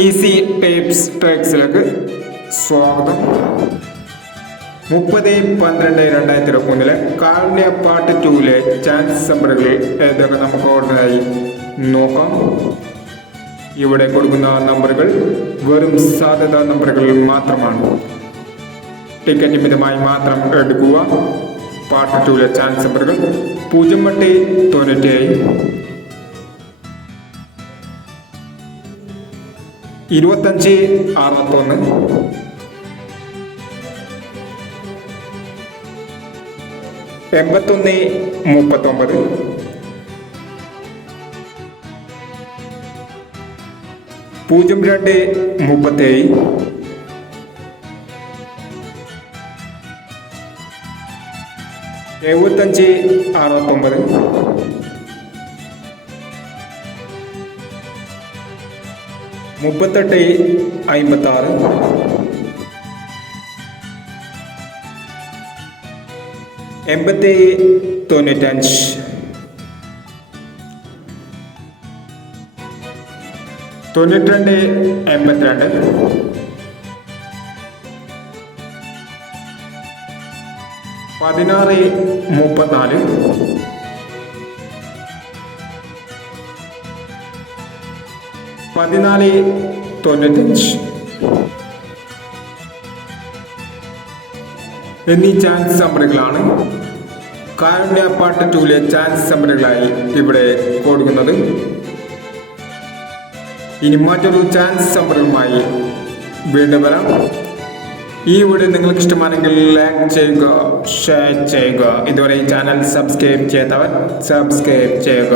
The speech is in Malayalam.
ഈസി ടിപ്സ് ട്രിക്സിലേക്ക് സ്വാഗതം. 30/12/2023 കാരുണ്യ പാർട്ട് 2 ചാൻസ് നമ്പറുകൾ ഏതൊക്കെ നമുക്ക് ഓർഡിനായി നോക്കാം. ഇവിടെ കൊടുക്കുന്ന നമ്പറുകൾ വെറും സാധ്യതാ നമ്പറുകൾ മാത്രമാണ്. ടിക്കറ്റ് മിതമായി മാത്രം എടുക്കുക. പാർട്ട് 2 ചാൻസ് നമ്പറുകൾ 0/97 2561 8139 0237 7569 3856 8795 9282 1634 1495 എന്നീ ചാൻസ് നമ്പറുകളാണ് കാരുണ്യ പാർട്ട് 2 ചാൻസ് നമ്പറുകളായി ഇവിടെ കൊടുക്കുന്നത്. ഇനി മറ്റൊരു ചാൻസ് നമ്പറുമായി വീണ്ടും വരാം. ഈ വീഡിയോ നിങ്ങൾക്ക് ഇഷ്ടമാണെങ്കിൽ ലൈക്ക് ചെയ്യുക, ഷെയർ ചെയ്യുക. ഇതുവരെ ഈ ചാനൽ സബ്സ്ക്രൈബ് ചെയ്യാത്തവർ സബ്സ്ക്രൈബ് ചെയ്യുക.